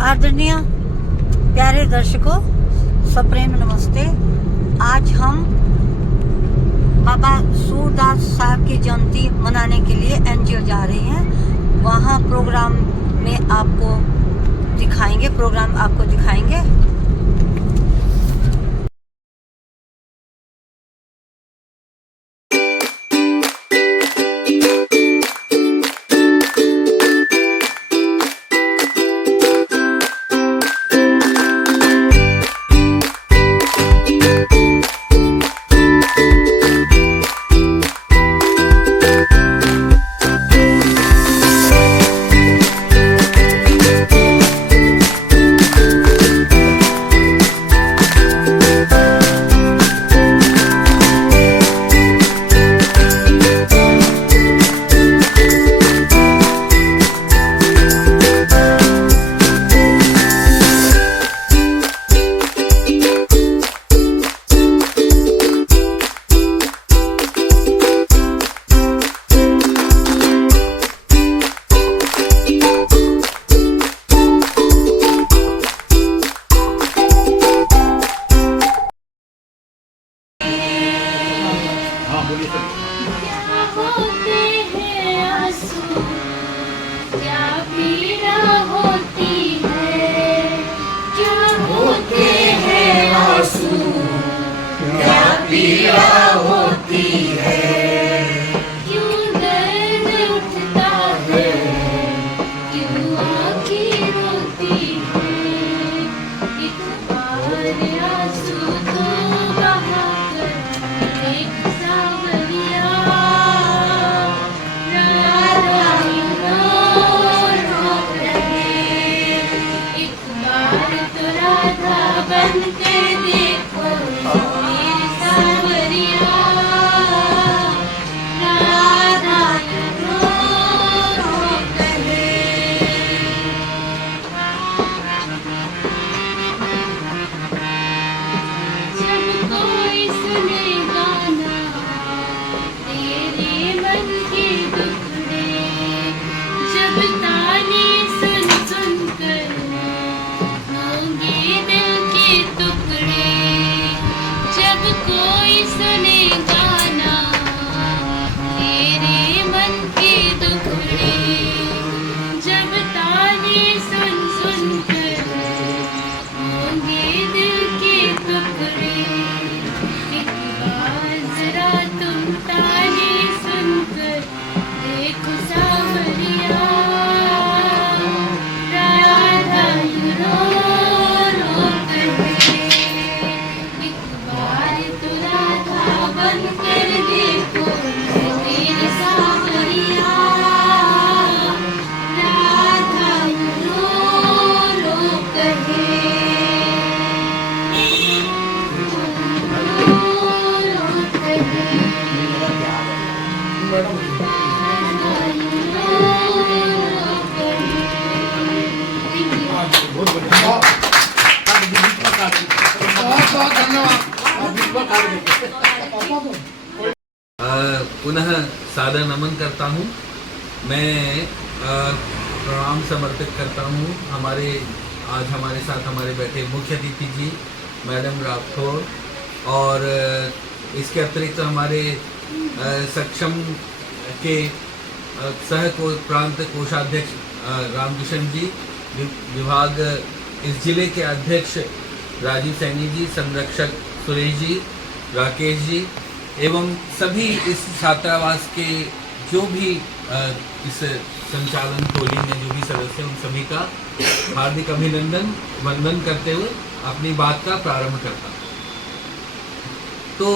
आदरणीय प्यारे दर्शकों, सप्रेम नमस्ते। आज हम बाबा सूरदास साहब की जयंती मनाने के लिए एनजीओ जा रहे हैं। वहाँ प्रोग्राम में आपको दिखाएंगे। पुनः सादर नमन करता हूँ। मैं प्रणाम समर्पित करता हूँ आज हमारे साथ हमारे बैठे मुख्य अतिथि जी मैडम राठौर और इसके अतिरिक्त हमारे सक्षम के प्रांत कोषाध्यक्ष रामकिशन जी, विभाग इस जिले के अध्यक्ष राजीव सैनी जी, संरक्षक सुरेश जी, राकेश जी एवं सभी इस छात्रावास के जो भी इस संचालन टोली में जो भी सदस्य उन सभी का हार्दिक अभिनंदन वंदन करते हुए अपनी बात का प्रारंभ करता हूँ। तो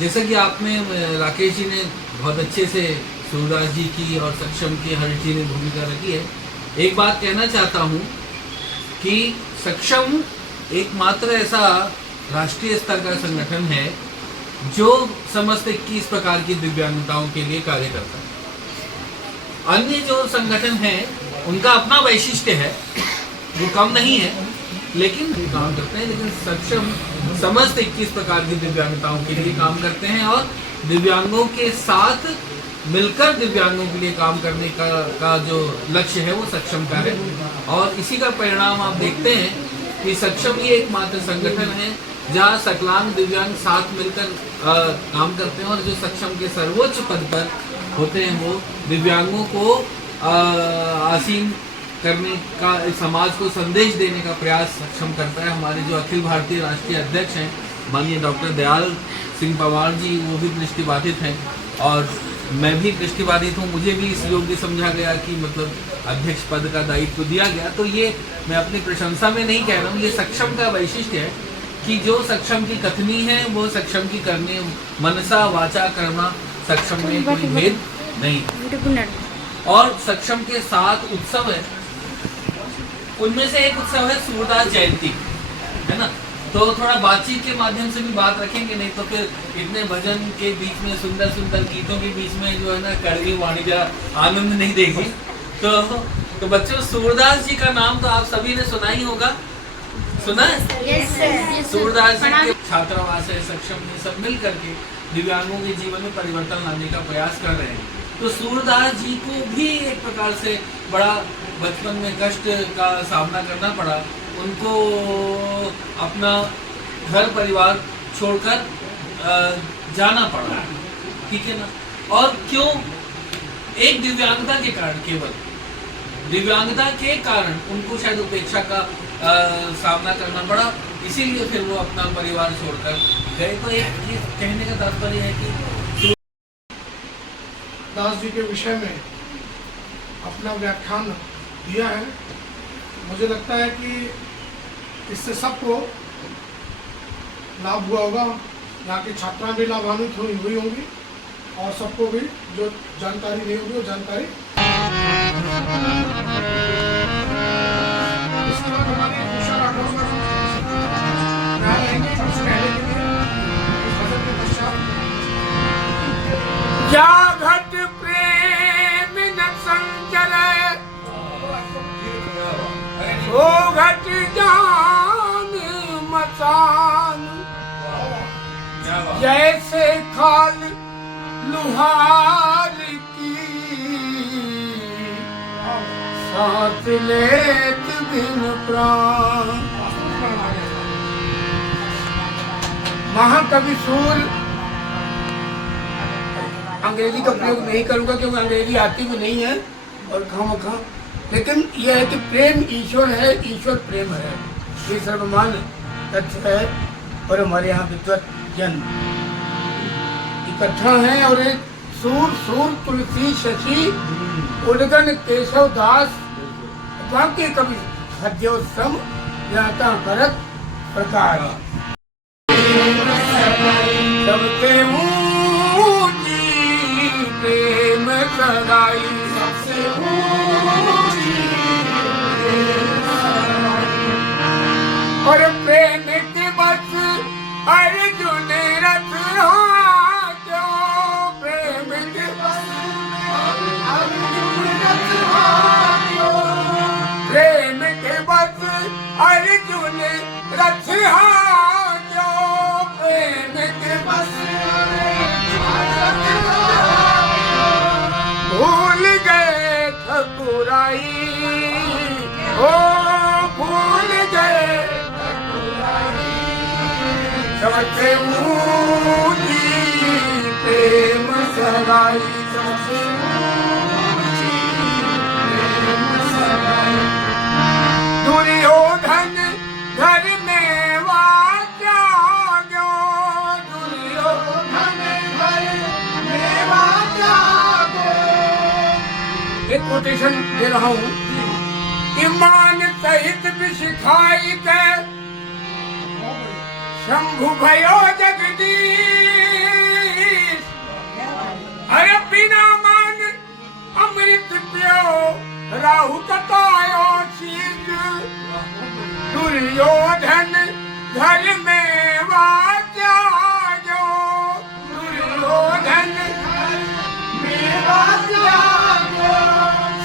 जैसा कि आप में राकेश जी ने बहुत अच्छे से सूरदास जी की और सक्षम की हर जी ने भूमिका रखी है, एक बात कहना चाहता हूँ कि सक्षम एकमात्र ऐसा राष्ट्रीय स्तर का संगठन है जो समस्त 21 प्रकार की दिव्यांगताओं के लिए कार्य करता है। अन्य जो संगठन हैं उनका अपना वैशिष्ट्य है, वो कम नहीं है, लेकिन काम करते हैं। लेकिन सक्षम समस्त 21 प्रकार की दिव्यांगताओं के लिए काम करते हैं और दिव्यांगों के साथ मिलकर दिव्यांगों के लिए काम करने का जो लक्ष्य है वो सक्षम का है। और इसी का परिणाम आप देखते हैं कि सक्षम ही एकमात्र संगठन है जहाँ सकलांग दिव्यांग साथ मिलकर काम करते हैं, और जो सक्षम के सर्वोच्च पद पर होते हैं वो दिव्यांगों को आसीन करने का, समाज को संदेश देने का प्रयास सक्षम करता है। हमारे जो अखिल भारतीय राष्ट्रीय अध्यक्ष हैं माननीय डॉक्टर दयाल सिंह पवार जी, वो भी दृष्टिबाधित हैं और मैं भी दृष्टिबाधित हूँ। मुझे भी इस योग्य समझा गया कि मतलब अध्यक्ष पद का दायित्व दिया गया। तो ये मैं अपनी प्रशंसा में नहीं कह रहा हूँ, ये सक्षम का वैशिष्ट्य है कि जो सक्षम की कथनी है वो सक्षम की करनी, मनसा वाचा कर्मा सक्षम में कोई भेद नहीं। और सक्षम के 7 उत्सव है, उनमें से एक उत्सव है सूरदास जयंती, है ना। तो थोड़ा बातचीत के माध्यम से भी बात रखेंगे, नहीं तो फिर इतने भजन के बीच में, सुंदर सुंदर गीतों के बीच में जो है ना कड़वी वाणी का आनंद नहीं देगी। तो बच्चों, सूरदास जी का नाम तो आप सभी ने सुना ही होगा, सुना है? Yes, sir. सूरदास जी के छात्रावास है, सक्षम ये सब मिल करके दिव्यांगों के जीवन में परिवर्तन लाने का प्रयास कर रहे हैं। तो सूरदास जी को भी एक प्रकार से बड़ा बचपन में कष्ट का सामना करना पड़ा, उनको अपना घर परिवार छोड़कर जाना पड़ा, ठीक है ना। और क्यों? एक दिव्यांगता के कारण, केवल दिव्यांगता के कारण उनको शायद उपेक्षा का सामना करना पड़ा, इसीलिए फिर वो अपना परिवार छोड़कर गए। तो एक ये कहने का तात्पर्य है कि दास जी के विषय में अपना व्याख्यान दिया है। मुझे लगता है कि इससे सबको लाभ हुआ होगा, यहाँ की छात्राएं भी लाभान्वित हुई होंगी और सबको भी जो जानकारी नहीं होगी वो जानकारी। इसके बाद हमारी उषा राठौर का यहाँ रहेंगे सबसे पहले के लिए इस भजन के पश्चात। या घट प्रेम न संचले ओ घट जान मचान, जैसे खाल लुहार की सांस लेत बिन प्राण। महाकवि सूर, अंग्रेजी का प्रयोग नहीं करूंगा क्योंकि अंग्रेजी आती भी नहीं है और खामखा, लेकिन यह है कि प्रेम ईश्वर है, ईश्वर प्रेम है, ये सर्वमान्य तथ्य है। और हमारे यहाँ विद्वत जन इकट्ठा हैं और एक सूर तुलसी शशि उलगन केशव दास वाक्य कवि हद्योत्सम ज्ञाता भरत प्रकार। सबसे ऊंची प्रेम सगाई, सबसे ऊंची और प्रेम के बस अर्जुन रथ हाथो, प्रेम के बस अर्जुन रथ हाथो, प्रेम के बस अर्जुन रथ हाथो, प्रेम के बस भूल गए ठकुराई, ओ भूल गए सबसे ऊंची प्रेम सगाई, सबसे ऊंची प्रेम सगाई। दुर्योधन घर में वाचा गयो, दुर्योधन घर में वाचा गयो। एक कोटेशन दे रहा हूँ। ईमान सहित विष खाई के शंभु भयो जगदीश, अरे बिना मान अमृत पियो राहु कतायो शीश। दुर्योधन घर में वाचा जो, दुर्योधन में वाचा जो,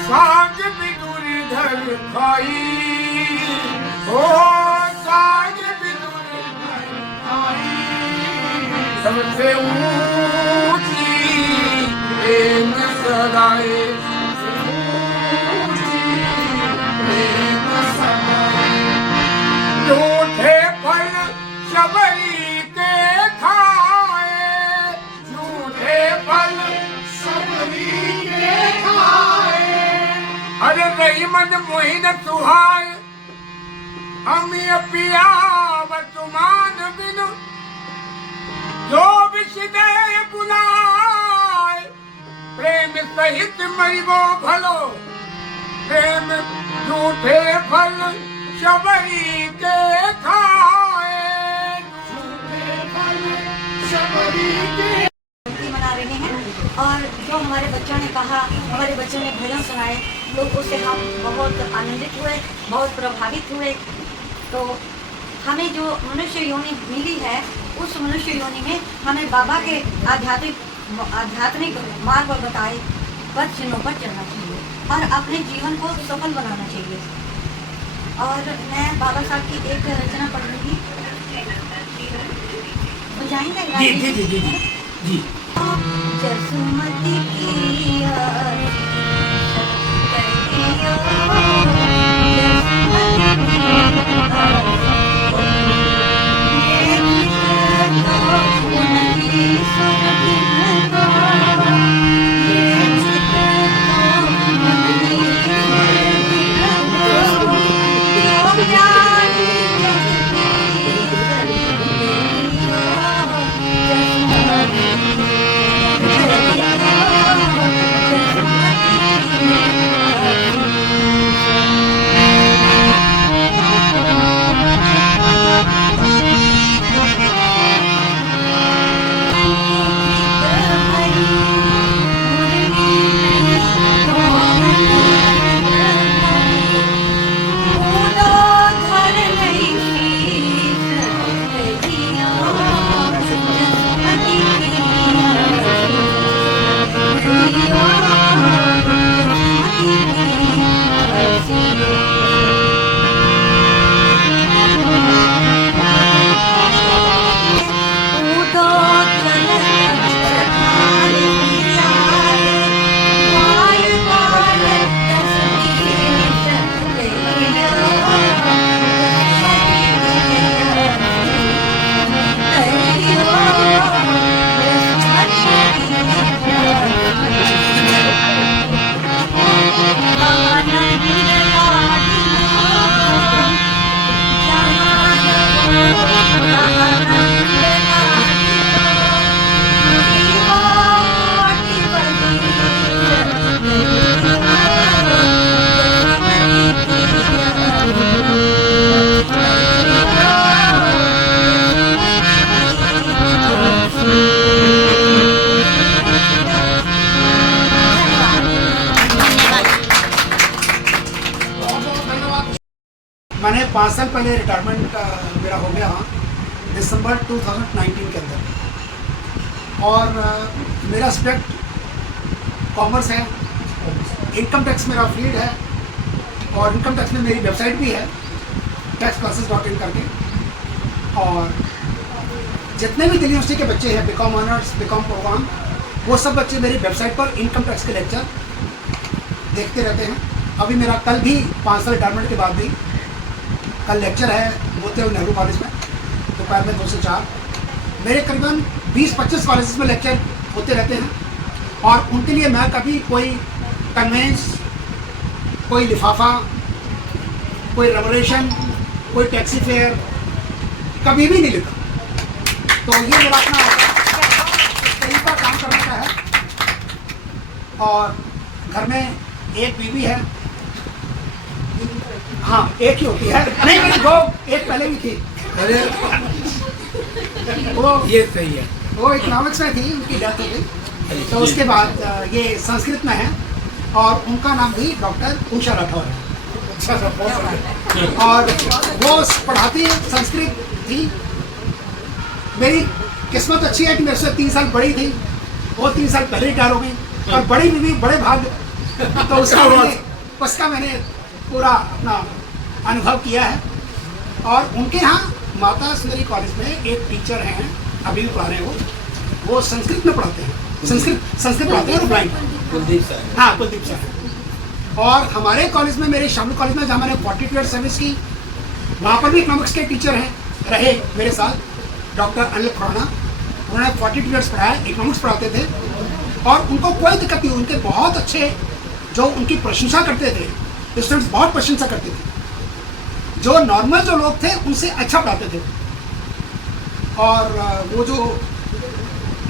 साग विदुर घर खाई, ओ साग सबसे ऊंची प्रेम सगाए प्रेम सगाए झूठे फल शबरी के खाए झूठे फल शबरी के खाए अरे रही मन मोहिन सुहाए हम पिया वर्तमान बिन जो विषदय बुलाए प्रेम सहित मरिबो भलो प्रेम झूठे फल शबरी के खाए झूठे फल शबरी के जयंती मना रहे हैं। और जो हमारे बच्चों ने कहा, हमारे बच्चों ने भजन सुनाए, तो उससे हम बहुत आनंदित हुए, बहुत प्रभावित हुए। तो हमें जो मनुष्य योनि मिली है, उस मनुष्य योनि में हमें बाबा के आध्यात्मिक मार्ग बताए पद चिन्हों पर चलना चाहिए और अपने जीवन को सफल बनाना चाहिए। और मैं बाबा साहब की एक रचना पढ़ रही बुझाएंगे जी जी जी जी जी जी जसुमती की मैंने 5 साल पहले रिटायरमेंट मेरा हो गया दिसंबर 2019 के अंदर। और मेरा सब्जेक्ट कॉमर्स है, इनकम टैक्स मेरा फील्ड है और इनकम टैक्स में मेरी वेबसाइट भी है taxclasses.in करके। और जितने भी दिल्ली यूनिवर्सिटी के बच्चे हैं बीकॉम ऑनर्स बीकॉम प्रोग्राम, वो सब बच्चे मेरी वेबसाइट पर इनकम टैक्स के लेक्चर देखते रहते हैं। अभी मेरा कल भी 5 साल रिटायरमेंट के बाद भी कल लेक्चर है मोतीलाल नेहरू कॉलेज में दोपहर में 2 से 4। मेरे करीबन 20-25 कॉलेज में लेक्चर होते रहते हैं और उनके लिए मैं कभी कोई कन्वेंस, कोई लिफाफा, कोई रेवोल्यूशन, कोई टैक्सी फेयर कभी भी नहीं लिखा। तो ये मेरा अपना तरीका काम करने का है। और घर में एक बीवी है, हाँ एक ही होती है, नहीं दो, एक पहले भी थी। अरे वो ये सही है। वो इकोनॉमिक्स में थी, उनकी डेथ हो गई। तो उसके बाद ये संस्कृत में है और उनका नाम भी डॉक्टर उषा राठौर है। और वो पढ़ाती संस्कृत थी। मेरी किस्मत अच्छी है कि मेरे से 3 साल बड़ी थी, वो 3 साल पहले रिटायर हो गई। और बड़ी बीवी बड़े भाग्य, तो उसका मैंने पूरा अपना अनुभव किया है। और उनके यहाँ माता सुंदरी कॉलेज में एक टीचर हैं, अभी भी पढ़ा रहे हैं, वो संस्कृत में पढ़ाते हैं। संस्कृत पढ़ाते हैं और ब्लाइंड। कुलदीप सर। हाँ, कुलदीप सर। और हमारे कॉलेज में, मेरे शामली कॉलेज में जहाँ मैंने 42 ईयर सर्विस की, वहाँ पर भी इकोनॉमिक्स के टीचर हैं, रहे मेरे साथ डॉक्टर अनिल खुराना। उन्होंने 42 ईयर्स पढ़ाया, इकोनॉमिक्स पढ़ाते थे और उनको कोई दिक्कत नहीं हुई। उनके बहुत अच्छे, जो उनकी प्रशंसा करते थे, स्टूडेंट्स बहुत प्रशंसा करते थे। जो नॉर्मल जो लोग थे उनसे अच्छा पढ़ाते थे। और वो जो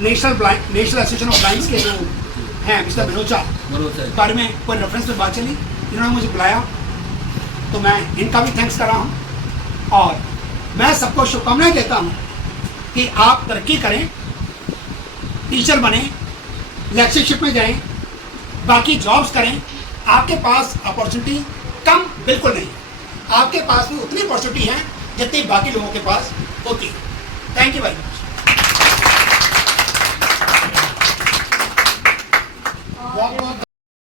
नेशनल एसोसिएशन ऑफ ब्लाइंड्स के जो हैं मिस्टर मनोजा बारे में कोई रेफरेंस में बात चली, इन्होंने मुझे बुलाया तो मैं इनका भी थैंक्स कर रहा हूँ। और मैं सबको शुभकामनाएं देता हूँ कि आप तरक्की करें, टीचर बने, लेक्चरशिप में जाएं, बाकी जॉब्स करें। आपके पास अपॉर्चुनिटी कम बिल्कुल नहीं, आपके पास भी उतनी अपॉर्चुनिटी है जितनी बाकी लोगों के पास होती है। Thank you very much.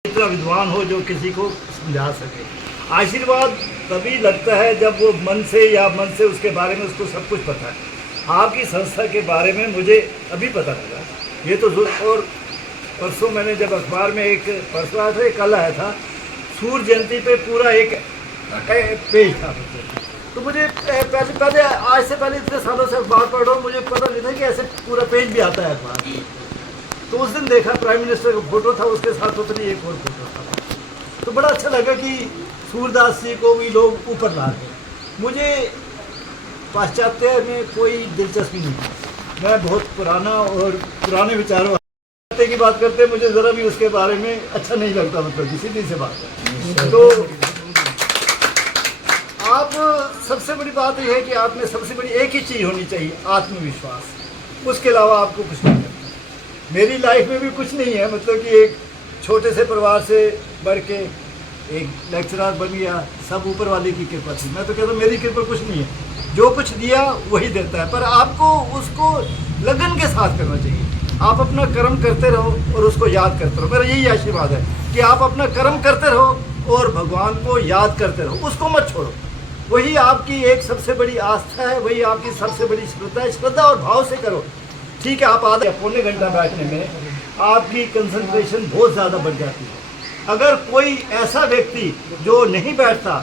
इतना विद्वान हो जो किसी को समझा सके। आशीर्वाद तभी लगता है जब वो मन से उसके बारे में उसको सब कुछ पता है। आपकी संस्था के बारे में मुझे अभी पता लगा, ये तो और परसों मैंने जब अखबार में परसों आया था, कल आया था, सूर्य जयंती पे पूरा एक पेज था। तो मुझे पहले आज से पहले इतने सालों से अखबार पढ़ रहा हूँ, मुझे पता नहीं था कि ऐसे पूरा पेज भी आता है अखबार में। तो उस दिन देखा प्राइम मिनिस्टर का फोटो था, उसके साथ उतनी एक और फोटो था। तो बड़ा अच्छा लगा कि सूरदास जी को भी लोग ऊपर ला रहे। मुझे पाश्चात्य में कोई दिलचस्पी नहीं थी। मैं बहुत पुराने विचारों की बात करते, मुझे ज़रा भी उसके बारे में अच्छा नहीं लगता, मतलब सीधी से बात है। तो आप सबसे बड़ी बात यह है कि आप में सबसे बड़ी एक ही चीज़ होनी चाहिए, आत्मविश्वास। उसके अलावा आपको कुछ नहीं करना। मेरी लाइफ में भी कुछ नहीं है, मतलब कि एक छोटे से परिवार से बढ़ के एक लेक्चरर बन गया, सब ऊपर वाले की कृपा थी। मैं तो कहता हूँ मेरी कृपा कुछ नहीं है, जो कुछ दिया वही देता है, पर आपको उसको लगन के साथ करना चाहिए। आप अपना कर्म करते रहो और उसको याद करते रहो। मेरा यही आशीर्वाद है कि आप अपना कर्म करते रहो और भगवान को याद करते रहो, उसको मत छोड़ो। वही आपकी एक सबसे बड़ी आस्था है, वही आपकी सबसे बड़ी श्रद्धा है। श्रद्धा और भाव से करो। ठीक है, आप आधे पौने घंटा बैठने में आपकी कंसंट्रेशन बहुत ज़्यादा बढ़ जाती है। अगर कोई ऐसा व्यक्ति जो नहीं बैठता,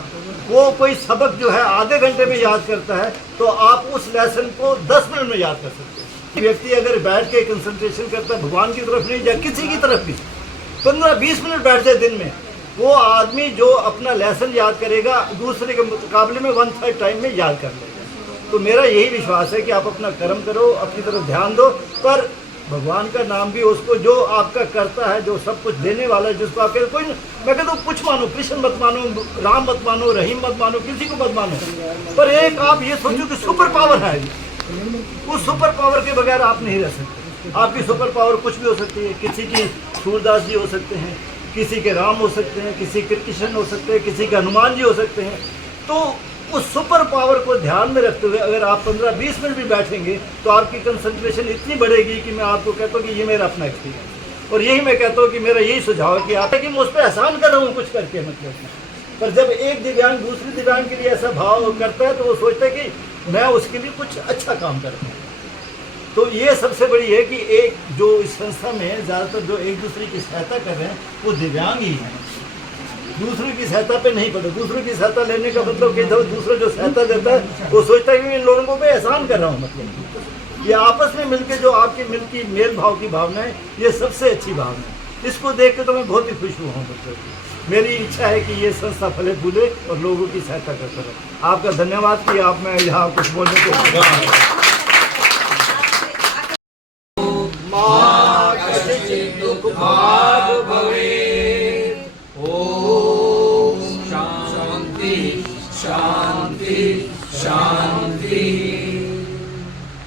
वो कोई सबक जो है आधे घंटे में याद करता है, तो आप उस लेसन को 10 मिनट में याद कर सकते हैं। व्यक्ति अगर बैठ के कंसंट्रेशन करता है, भगवान की तरफ नहीं या किसी की तरफ भी, 15-20 मिनट बैठ जाए दिन में, वो आदमी जो अपना लेसन याद करेगा दूसरे के मुकाबले में 1/3 टाइम में याद कर लेगा। तो मेरा यही विश्वास है कि आप अपना कर्म करो, अपनी तरफ ध्यान दो, पर भगवान का नाम भी उसको, जो आपका करता है, जो सब कुछ देने वाला है, जिसको आप कोई, मैं कहता हूँ कुछ मानो, कृष्ण मत मानो, राम मत मानो, रहीम मत मानो, किसी को मत मानो, पर एक आप ये सोचो कि सुपर पावर है। उस सुपर पावर के बगैर आप नहीं रह सकते। आपकी सुपर पावर कुछ भी हो सकती है। किसी की सूरदास जी हो सकते हैं, किसी के राम हो सकते हैं, किसी के कृष्ण हो सकते हैं, किसी के हनुमान जी हो सकते हैं। तो उस सुपर पावर को ध्यान में रखते हुए अगर आप 15-20 मिनट भी बैठेंगे तो आपकी कंसंट्रेशन इतनी बढ़ेगी कि मैं आपको कहता हूँ कि ये मेरा अपना एक्सपीरियंस। और यही मैं कहता हूँ कि मेरा यही सुझाव है कि आप कि मैं उस पर एहसान कर रहा हूँ कुछ करके, मतलब। पर जब एक दिव्यांग दूसरे दिव्यांग के लिए ऐसा भाव करता है तो वो सोचता है कि मैं उसके लिए कुछ अच्छा काम करता हूँ। तो ये सबसे बड़ी है कि एक जो इस संस्था में ज़्यादातर जो एक दूसरे की सहायता कर रहे हैं वो दिव्यांग ही हैं। दूसरों की सहायता पे नहीं पड़े। दूसरों की सहायता लेने का मतलब कि दूसरा जो सहायता देता है वो सोचता है कि इन लोगों को मैं एहसान कर रहा हूँ। मतलब ये आपस में मिलके जो आपकी मेल भाव की भावना है, ये सबसे अच्छी भावना है। इसको देख के तो मैं बहुत ही खुश हुआ हूँ। मतलब मेरी इच्छा है कि ये संस्था फले फूले और लोगों की सहायता करता रहे। आपका धन्यवाद कि आप मैं यहाँ कुछ बोलने को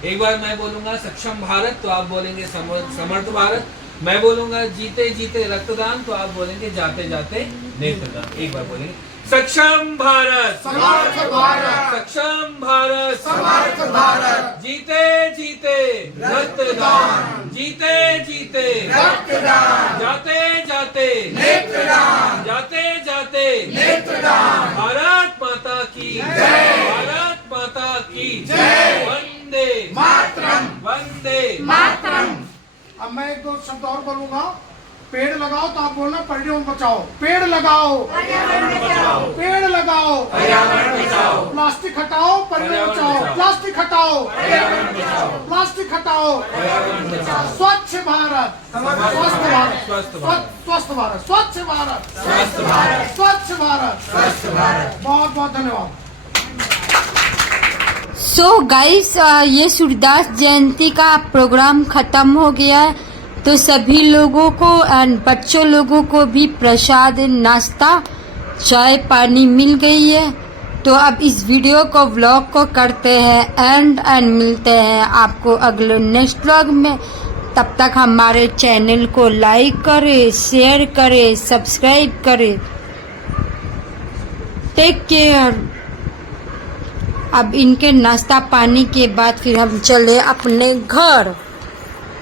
एक बार मैं बोलूंगा सक्षम भारत तो आप बोलेंगे समर्थ भारत। मैं बोलूंगा जीते जीते रक्तदान तो आप बोलेंगे जाते जाते नेत्रदान। एक बार बोलेंगे सक्षम भारत, समर्थ भारत, सक्षम भारत, समर्थ भारत, जीते जीते रक्तदान, जीते जीते रक्तदान, जाते जाते नेत्रदान, जाते जाते नेत्रदान। भारत माता की जय, भारत माता की जय। वंदे मातरम, वंदे मातरम। अब मैं एक दो शब्द और बोलूंगा। पेड़ लगाओ तो आप बोलना पर्यावरण बचाओ। पेड़ लगाओ, पेड़ लगाओ, प्लास्टिक हटाओ, पर्यावरण बचाओ। प्लास्टिक हटाओ, प्लास्टिक हटाओ। स्वच्छ भारत, स्वस्थ भारत, स्वस्थ भारत, स्वच्छ भारत, स्वच्छ भारत। बहुत बहुत धन्यवाद। सो गाइस, ये सूरदास जयंती का प्रोग्राम खत्म हो गया है। तो सभी लोगों को एंड बच्चों लोगों को भी प्रसाद, नाश्ता, चाय पानी मिल गई है। तो अब इस वीडियो को व्लॉग को करते हैं एंड मिलते हैं आपको अगले नेक्स्ट व्लॉग में। तब तक हमारे चैनल को लाइक करें, शेयर करें, सब्सक्राइब करें। Take care. अब इनके नाश्ता पानी के बाद फिर हम चले अपने घर।